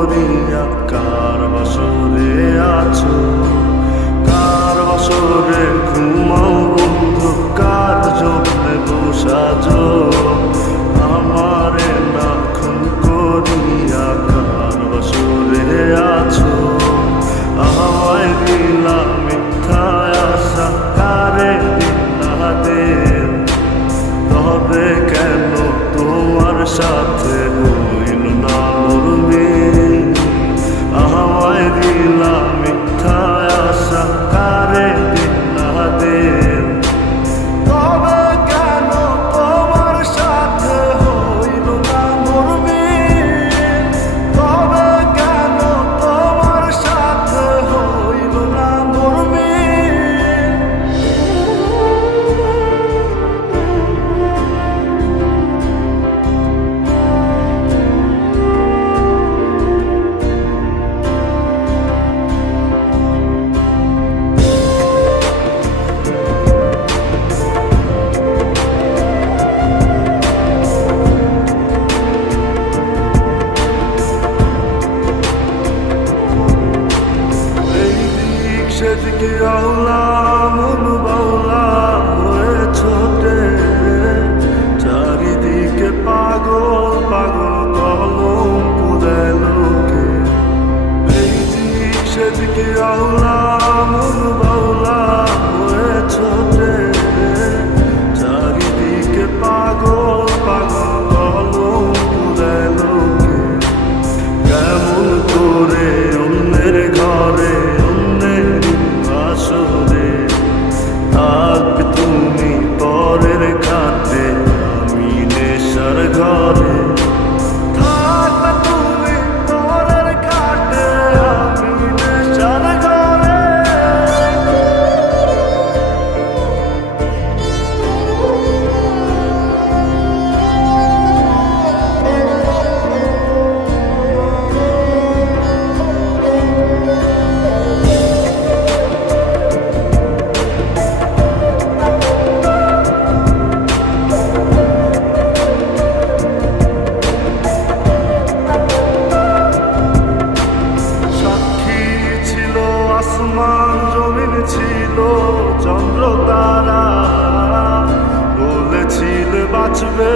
করিয়া কার বাসরে আছো, কার বাসরে ঘুমাও বন্ধু, কার জন্যে বসাজো আমারে না খুন করিয়া কার বাসরে আছো। আমায় দিলা মিথ্যা আশা, কারে দিলা দেব, তবে কেন তোমার সাথে হইল না মরমিল। আমায় দিলা মিথ্যা আশা, কারে দিলা দেব, তবে কেন তোমার সাথে হইল না মরমিল, তবে কেন তোমার সাথে হইল না মরমিল। সেদিকে আওলা মন বাউলা হয়ে ছোটে, চারিদিকে পাগল পাগল কলম পুরায় লোকে। এই দিক সেদিকে আওলা মন বাউলা হয়ে ছোটে, চারিদিকে পাগল পাগল কলম পুরায় লোকে। কেমন করে অন্যের ঘরে থাকবে তুমি পরের খাতে, আমি নেশার ঘরে থাকবে তুমি পরের খাতে, আমি নেশার ঘরে। আসমান জমিন ছিল চন্দ্র তারা, বলেছিল বাঁচবে